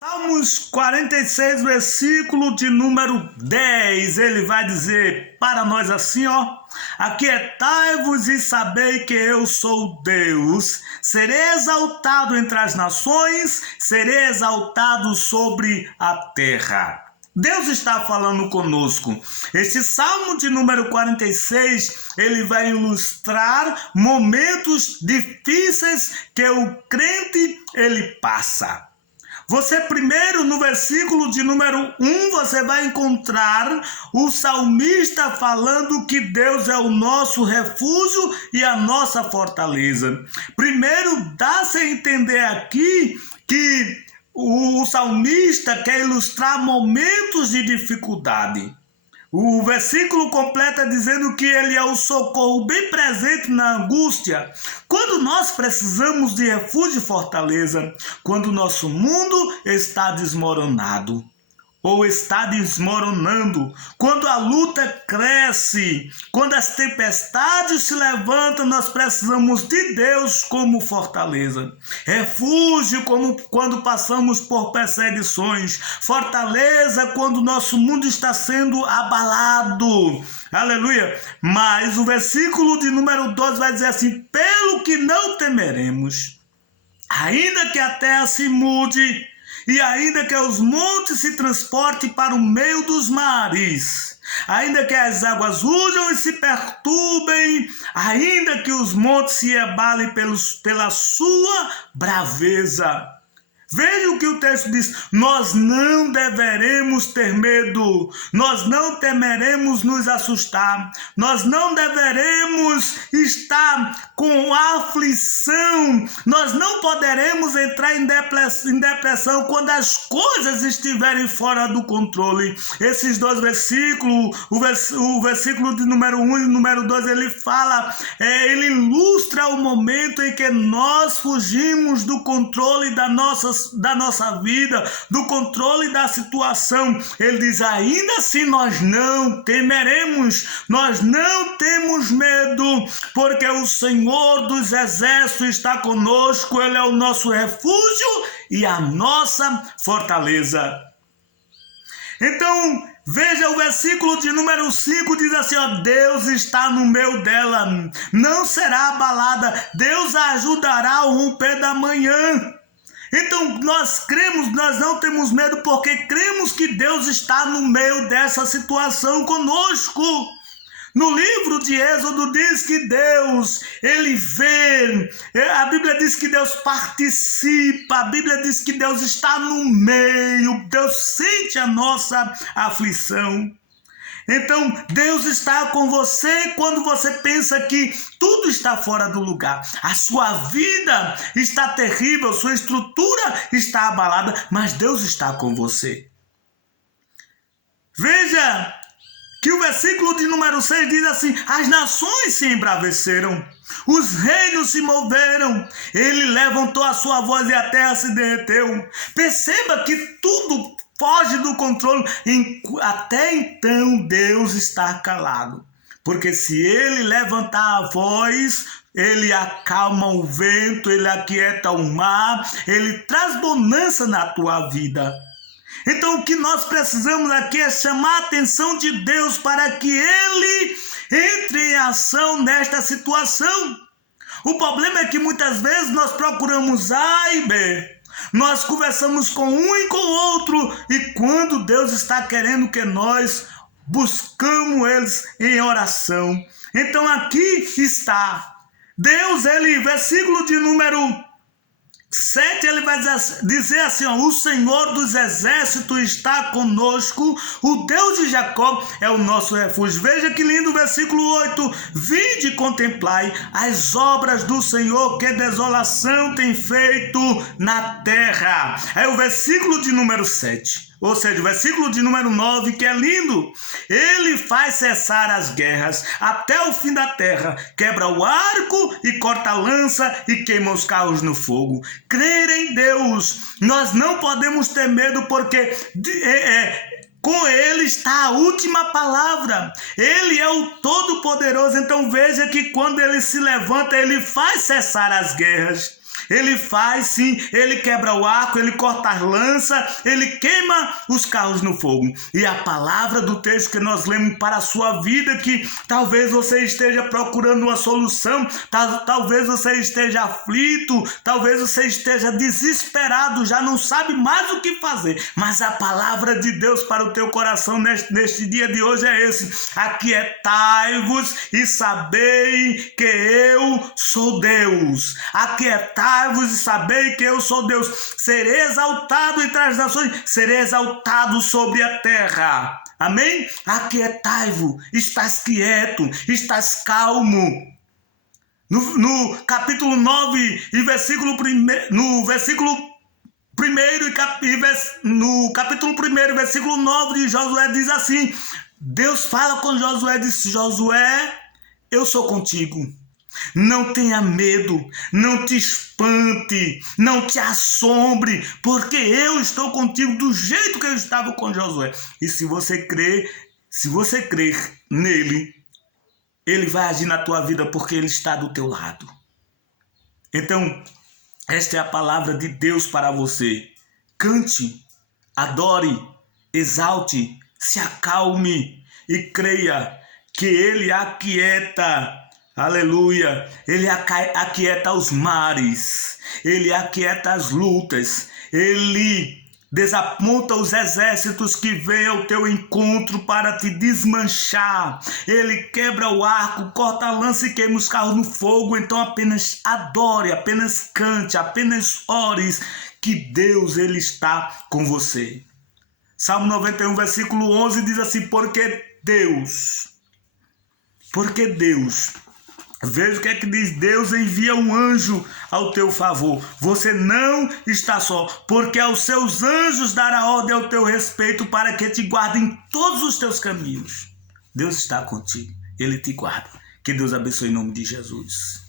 Salmos 46, versículo de número 10, ele vai dizer para nós assim, aquietai-vos e sabei que eu sou Deus, serei exaltado entre as nações, serei exaltado sobre a terra. Deus está falando conosco. Este Salmo de número 46, ele vai ilustrar momentos difíceis que o crente ele passa. Você primeiro, no versículo de número 1, você vai encontrar o salmista falando que Deus é o nosso refúgio e a nossa fortaleza. Primeiro, dá-se a entender aqui que o salmista quer ilustrar momentos de dificuldade. O versículo completa dizendo que ele é o socorro bem presente na angústia. Quando nós precisamos de refúgio e fortaleza, quando o nosso mundo está desmoronado ou está desmoronando, quando a luta cresce, quando as tempestades se levantam, nós precisamos de Deus como fortaleza. Refúgio como quando passamos por perseguições, fortaleza quando nosso mundo está sendo abalado. Aleluia! Mas o versículo de número 12 vai dizer assim: pelo que não temeremos, ainda que a terra se mude, e ainda que os montes se transportem para o meio dos mares, ainda que as águas rujam e se perturbem, ainda que os montes se abalem pela sua braveza. Veja o que o texto diz: nós não deveremos ter medo, nós não temeremos nos assustar, nós não deveremos estar com aflição, nós não poderemos entrar em depressão quando as coisas estiverem fora do controle. Esses dois versículos, o versículo de número 1 e número 2, ele fala, ele ilustra o momento em que nós fugimos do controle da nossa vida, do controle da situação. Ele diz: ainda assim nós não temeremos, nós não temos medo, porque o Senhor dos Exércitos está conosco, Ele é o nosso refúgio e a nossa fortaleza. Então, veja o versículo de número 5, diz assim, Deus está no meio dela, não será abalada, Deus a ajudará ao romper da manhã. Então nós cremos, nós não temos medo porque cremos que Deus está no meio dessa situação conosco. No livro de Êxodo diz que Deus, ele vê, a Bíblia diz que Deus participa, a Bíblia diz que Deus está no meio, Deus sente a nossa aflição. Então, Deus está com você quando você pensa que tudo está fora do lugar. A sua vida está terrível, sua estrutura está abalada, mas Deus está com você. Veja que o versículo de número 6 diz assim: as nações se embraveceram, os reinos se moveram, ele levantou a sua voz e a terra se derreteu. Perceba que tudo foge do controle. Até então Deus está calado, porque se ele levantar a voz, ele acalma o vento, ele aquieta o mar, ele traz bonança na tua vida. Então o que nós precisamos aqui é chamar a atenção de Deus para que ele entre em ação nesta situação. O problema é que muitas vezes nós procuramos A e B. Nós conversamos com um e com o outro, e quando Deus está querendo que nós buscamos eles em oração. Então aqui está Deus, ele, versículo de número 7, ele vai dizer assim, o Senhor dos Exércitos está conosco, o Deus de Jacó é o nosso refúgio. Veja que lindo o versículo 8, vinde e contemplai as obras do Senhor, que desolação tem feito na terra. É o versículo de número 7. Ou seja, o versículo de número 9, que é lindo. Ele faz cessar as guerras até o fim da terra, quebra o arco e corta a lança e queima os carros no fogo. Crer em Deus, nós não podemos ter medo, porque com ele está a última palavra. Ele é o Todo-Poderoso. Então veja que quando ele se levanta, ele faz cessar as guerras. Ele faz sim, ele quebra o arco, ele corta as lanças, ele queima os carros no fogo. E a palavra do texto que nós lemos para a sua vida, que talvez você esteja procurando uma solução, talvez você esteja aflito, talvez você esteja desesperado, já não sabe mais o que fazer, mas a palavra de Deus para o teu coração neste dia de hoje é esse: aquietai-vos e sabei que eu sou Deus. Aquietai-vos e sabei que eu sou Deus. Serei exaltado entre as nações, serei exaltado sobre a terra. Amém? Aquietai-vos, estás quieto, estás calmo. No capítulo 9 e versículo 1, no capítulo 1, versículo 9 de Josué diz assim: Deus fala com Josué e diz: Josué, eu sou contigo. Não tenha medo, não te espante, não te assombre, porque eu estou contigo do jeito que eu estava com Josué. E se você crer nele, ele vai agir na tua vida, porque ele está do teu lado. Então, esta é a palavra de Deus para você. Cante, adore, exalte, se acalme e creia que ele aquieta, aleluia, ele aquieta os mares, ele aquieta as lutas, ele desaponta os exércitos que vêm ao teu encontro para te desmanchar. Ele quebra o arco, corta a lança e queima os carros no fogo. Então apenas adore, apenas cante, apenas ore, que Deus ele está com você. Salmo 91, versículo 11 diz assim: porque Deus, veja o que é que diz: Deus envia um anjo ao teu favor. Você não está só, porque aos seus anjos dará ordem ao teu respeito para que te guardem em todos os teus caminhos. Deus está contigo, ele te guarda. Que Deus abençoe em nome de Jesus.